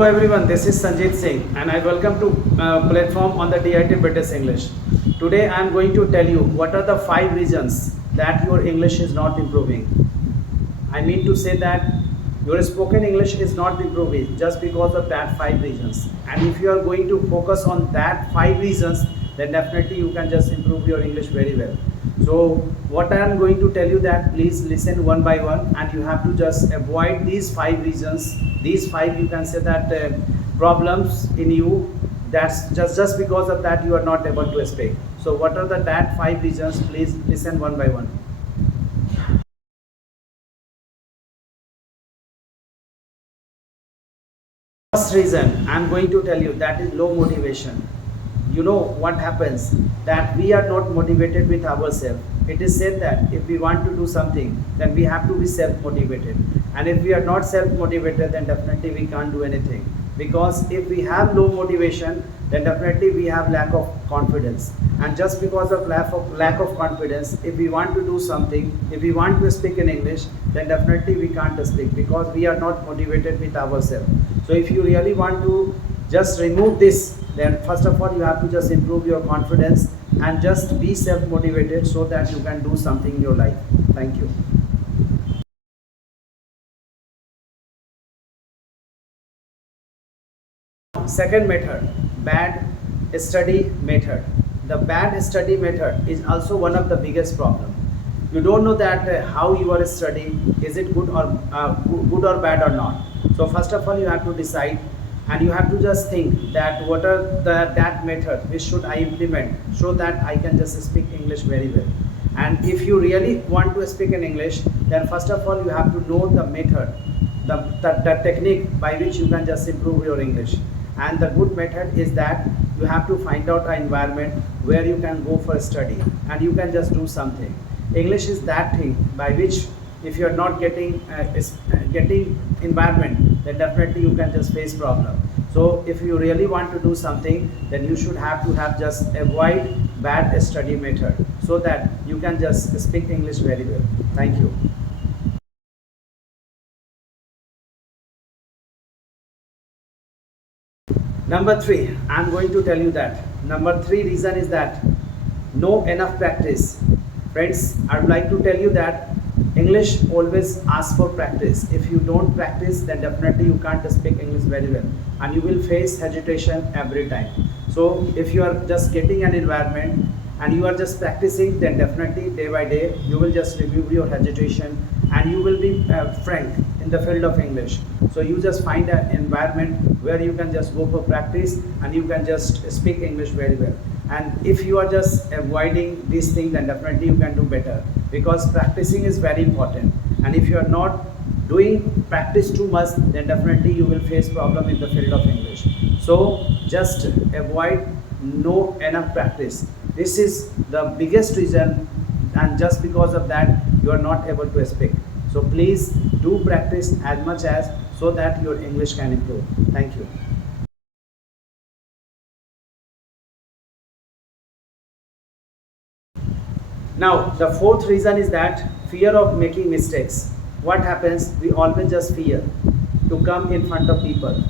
Hello everyone, this is Sanjeet Singh and I welcome to platform on the DIT British English. Today I am going to tell you what are the 5 reasons that your English is not improving. I mean to say that your spoken English is not improving just because of that 5 reasons. And if you are going to focus on that 5 reasons, then definitely you can just improve your English very well. So what I am going to tell you that please listen one by one, and you have to just avoid these 5 reasons. These 5, you can say that problems in you, that's just because of that you are not able to speak. So what are that 5 reasons? Please listen one by one. First reason I'm going to tell you, that is low motivation. You know what happens, that we are not motivated with ourselves. It is said that if we want to do something, then we have to be self motivated, and if we are not self motivated, then definitely we can't do anything. Because if we have low motivation, then definitely we have lack of confidence, and just because of lack of confidence, if we want to do something, if we want to speak in English, then definitely we can't speak because we are not motivated with ourselves. So if you really want to just remove this, then first of all you have to just improve your confidence and just be self motivated so that you can do something in your life. Thank you. Second method, bad study method. The bad study method is also one of the biggest problem. You don't know that how you are studying, is it good or bad or not. So first of all you have to decide, and you have to just think that what are that method which should I implement so that I can just speak English very well. And if you really want to speak in English, then first of all you have to know the method, the technique by which you can just improve your English. And the good method is that you have to find out an environment where you can go for study and you can just do something. English is that thing by which if you are not getting environment, then definitely you can just face problem. So if you really want to do something, then you should have to have just avoid bad study method so that you can just speak English very well. Thank you. Number 3, I'm going to tell you that number 3 reason is that no enough practice. Friends, I would like to tell you that English always asks for practice. If you don't practice, then definitely you can't speak English very well, and you will face hesitation every time. So if you are just getting an environment and you are just practicing, then definitely day by day you will just remove your hesitation and you will be frank in the field of English. So you just find an environment where you can just go for practice and you can just speak English very well. And if you are just avoiding this thing, then definitely you can do better, because practicing is very important. And if you are not doing practice too much, then definitely you will face problem in the field of English. So just avoid no enough practice. This is the biggest reason, and just because of that you are not able to speak. So please do practice as much as so that your English can improve. Thank you. Now, the fourth reason is that fear of making mistakes. What happens? We always just fear to come in front of people,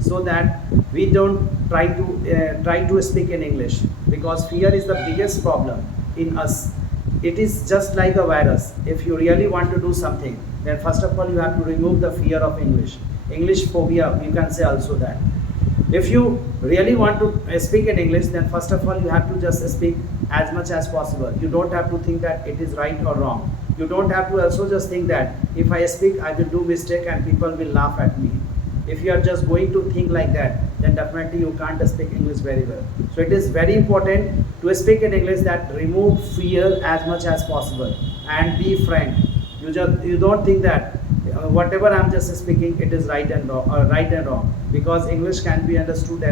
so that we don't try to speak in English, because fear is the biggest problem in us. It is just like a virus. If you really want to do something, then first of all you have to remove the fear of English. English phobia, you can say also that. If you really want to speak in English, then first of all you have to just speak as much as possible. You don't have to think that it is right or wrong. You don't have to also just think that if I speak I will do mistake and people will laugh at me. If you are just going to think like that, then definitely you can't speak English very well. So it is very important to speak in English, that remove fear as much as possible and be frank. You don't think that whatever I'm just speaking, it is right and wrong, because English can be understood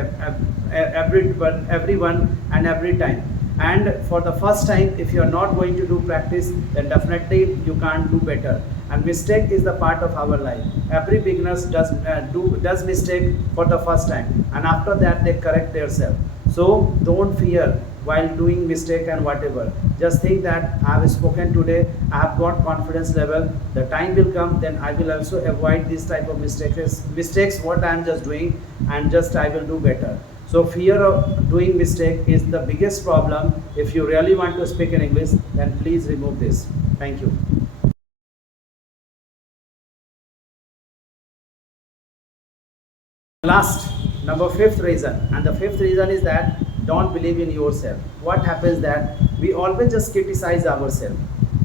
everyone and every time. And for the first time, if you are not going to do practice, then definitely you can't do better. And mistake is the part of our life. Every beginner does mistake for the first time, and after that they correct themselves. So don't fear while doing mistake and whatever. Just think that I have spoken today, I have got confidence level. The time will come, then I will also avoid this type of mistakes what I am just doing, and just I will do better. So fear of doing mistake is the biggest problem. If you really want to speak in English, then please remove this. Thank you. Last, number fifth reason, and the fifth reason is that don't believe in yourself. What happens that we always just criticize ourselves.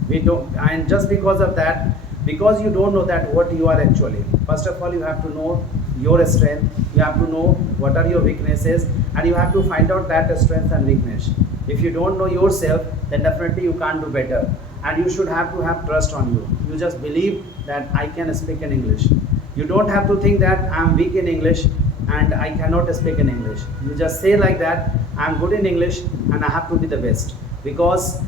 We don't, and just because of that, because you don't know that what you are actually. First of all, you have to know your strength. You have to know what are your weaknesses, and you have to find out that strength and weakness. If you don't know yourself, then definitely you can't do better. And you should have to have trust on you. You just believe that I can speak in English. You don't have to think that I'm weak in English and I cannot speak in English. You just say like that, I'm good in English and I have to be the best. Because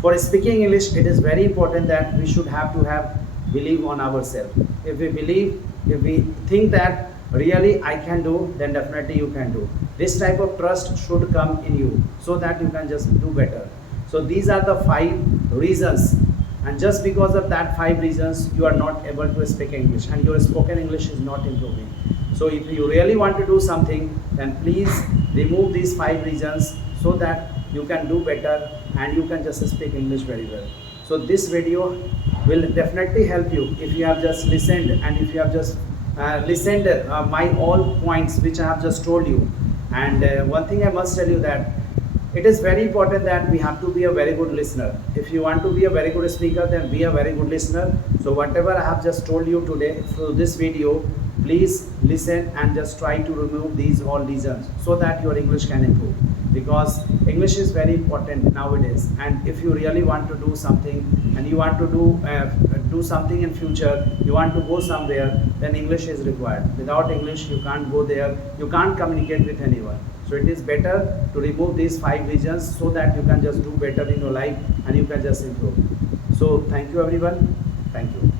for speaking English, it is very important that we should have to have believe on ourselves. If we believe, if we think that really I can do, then definitely you can do. This type of trust should come in you so that you can just do better. So these are the 5 reasons, and just because of that 5 reasons you are not able to speak English and your spoken English is not improving. So if you really want to do something, then please remove these 5 reasons so that you can do better and you can just speak English very well. So this video will definitely help you if you have just listened, and if you have just listened my all points which I have just told you. And one thing I must tell you that it is very important that we have to be a very good listener. If you want to be a very good speaker, then be a very good listener. So whatever I have just told you today through this video, please listen and just try to remove these all reasons so that your English can improve. Because English is very important nowadays, and if you really want to do something and you want to do something in future, you want to go somewhere, then English is required. Without English you can't go there, you can't communicate with anyone. So it is better to remove these 5 reasons so that you can just do better in your life and you can just improve. So thank you everyone. Thank you.